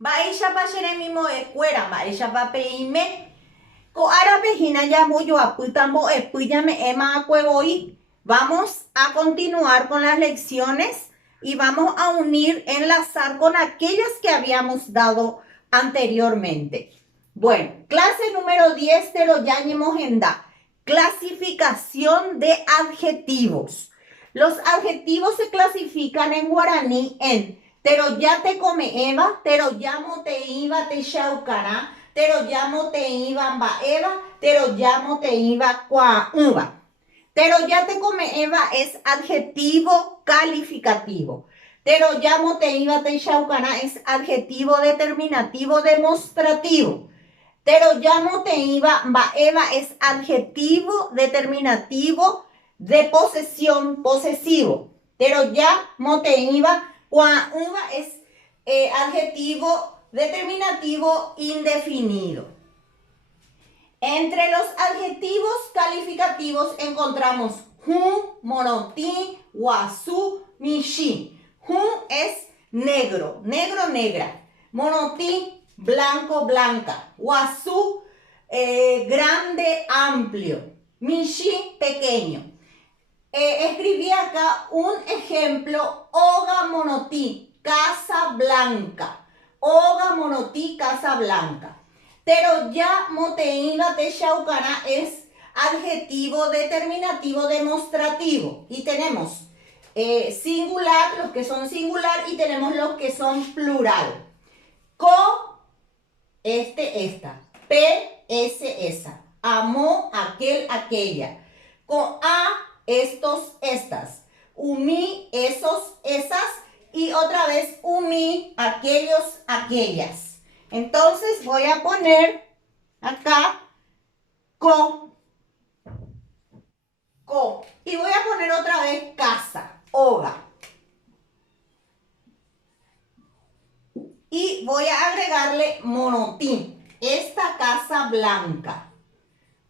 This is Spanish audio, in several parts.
Mba'éichapa che remimbo'ekuéra, mba'éichapa peime. Ko'árape hína jamojoapýta mbo'epy ñame'ẽ ma'akuevoi. Vamos a continuar con las lecciones y vamos a enlazar con aquellas que habíamos dado anteriormente. Bueno, clase número 10 de lo Yañemogenda. Clasificación de adjetivos. Los adjetivos se clasifican en guaraní en teroyate come eva, teroyamo te iba te shaucará, teroyamo te iba mba'eva, teroyamo te iba kua'ỹva. Teroyate come eva es adjetivo calificativo. Teroyamo te iba te shaucará es adjetivo determinativo demostrativo. Teroyamo te iba mba'eva es adjetivo determinativo de posesión posesivo. Teroyamo te iba kua'ỹva es adjetivo determinativo indefinido. Entre los adjetivos calificativos encontramos hu, monotí, guazú, mishi. Hu es negro, negro, negra. Monotí, blanco, blanca. Guazú, grande, amplio. Mishi, pequeño. Escribí acá un ejemplo, Oga monotí, casa blanca. Oga monotí, casa blanca. Teroyamo te iba te shaucará es adjetivo determinativo demostrativo. Y tenemos singular, los que son singular, y tenemos los que son plural. Co, esta. P, esa. Amó, aquel, aquella. Con a, estos, estas. Umi, esos, esas. Y otra vez umi, aquellos, aquellas. Entonces voy a poner acá co. Y voy a poner otra vez casa, hoga. Y voy a agregarle monotín. Esta casa blanca.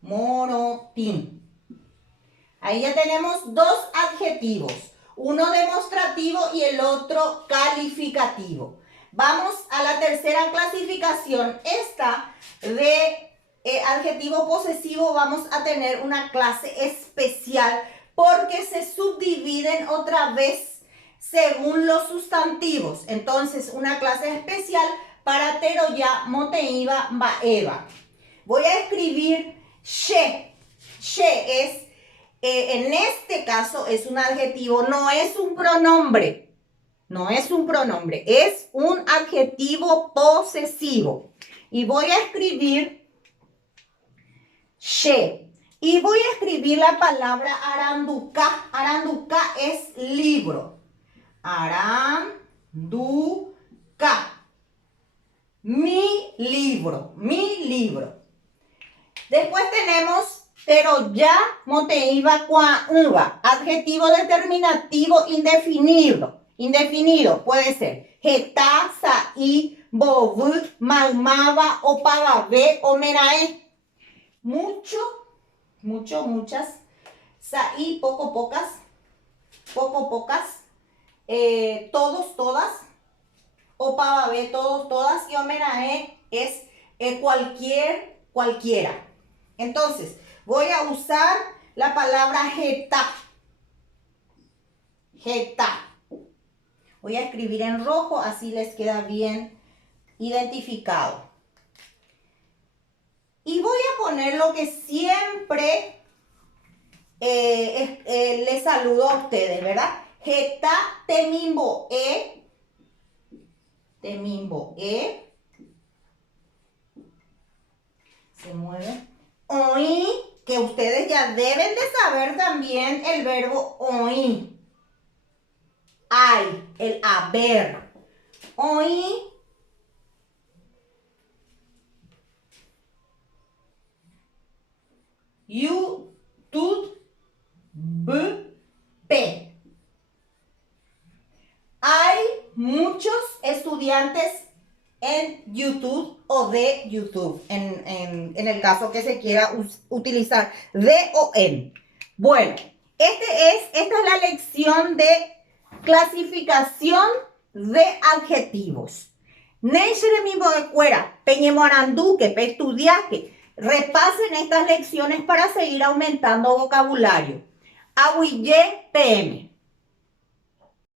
Monotín. Ahí ya tenemos dos adjetivos. Uno demostrativo y el otro calificativo. Vamos a la tercera clasificación. Esta de adjetivo posesivo vamos a tener una clase especial porque se subdividen otra vez según los sustantivos. Entonces, una clase especial para teroyamo te iba mba'eva. Voy a escribir she. She es, en este caso, es un adjetivo, no es un pronombre. No es un pronombre, es un adjetivo posesivo. Y voy a escribir she. Y voy a escribir la palabra aranduca. Aranduca es libro. Aranduca. Mi libro. Mi libro. Después tenemos teroyamo te iba kua'ỹva. Adjetivo determinativo indefinido. Indefinido puede ser jetá, saí, bovy, magmava, opagave, omerae. Mucho, muchas. Saí, poco, pocas. Poco, pocas. Todos, todas. Opagave, todos, todas. Y omerae es cualquiera. Entonces, voy a usar la palabra jetá. Jetá. Voy a escribir en rojo, así les queda bien identificado. Y voy a poner lo que siempre les saludo a ustedes, ¿verdad? Jetá temimbo'e. Temimbo'e. Se mueve. Oí, que ustedes ya deben de saber también el verbo oí. Hay, el haber. Oí. YouTube. Hay muchos estudiantes en YouTube o de YouTube, en el caso que se quiera utilizar de o en. Bueno, esta es la lección de clasificación de adjetivos. Neishere mismo de cuera, peñemoranduque, pestudiaque. Repasen estas lecciones para seguir aumentando vocabulario. Aguillé PM.